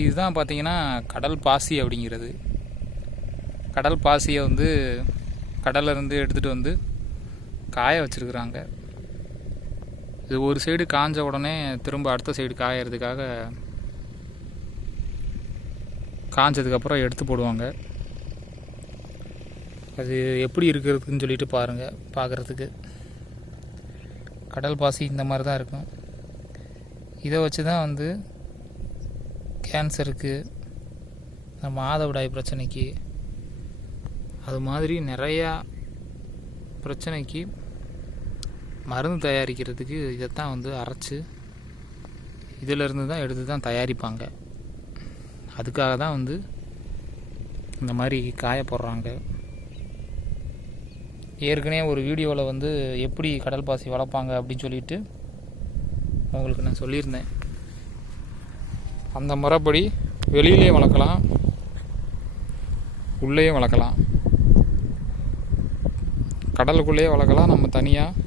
இதுதான் பார்த்திங்கன்னா கடல் பாசி அப்படிங்கிறது. கடல் பாசியை வந்து கடல்ல இருந்து எடுத்துகிட்டு வந்து காய வச்சுருக்குறாங்க. இது ஒரு சைடு காஞ்ச உடனே திரும்ப அடுத்த சைடு காயறதுக்காக காஞ்சதுக்கப்புறம் எடுத்து போடுவாங்க. அது எப்படி இருக்கிறதுன்னு சொல்லிட்டு பாருங்கள் பார்க்குறதுக்கு. கடல் பாசி இந்த மாதிரி தான் இருக்கும். இதை வச்சு தான் வந்து கேன்சருக்கு மாதவிடாய் பிரச்சனைக்கு அது மாதிரி நிறையா பிரச்சனைக்கு மருந்து தயாரிக்கிறதுக்கு இதைத்தான் வந்து அரைச்சி இதிலிருந்து தான் எடுத்து தான் தயாரிப்பாங்க. அதுக்காக தான் வந்து இந்த மாதிரி காய போடுறாங்க. ஏற்கனவே ஒரு வீடியோவில் வந்து எப்படி கடல் பாசி வளர்ப்பாங்க அப்படின்னு சொல்லிட்டு உங்களுக்கு நான் சொல்லியிருந்தேன். அந்த முறைப்படி வெளியிலையும் வளர்க்கலாம் உள்ளேயும் வளர்க்கலாம். கடலுக்குள்ளேயே வளர்க்கலாம். நம்ம தனியாக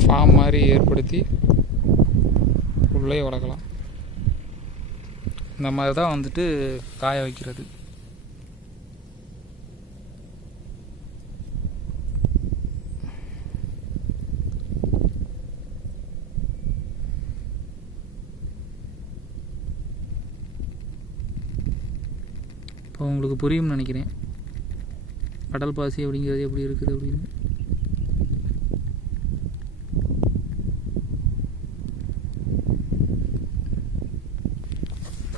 ஃபார்ம் மாதிரி ஏற்படுத்தி உள்ளே வளர்க்கலாம். இந்த மாதிரி தான் வந்துட்டு காய வைக்கிறது. இப்போ உங்களுக்கு புரியும்னு நினைக்கிறேன். கடல் பாசி அப்படிங்கிறது எப்படி இருக்குது அப்படின்னு.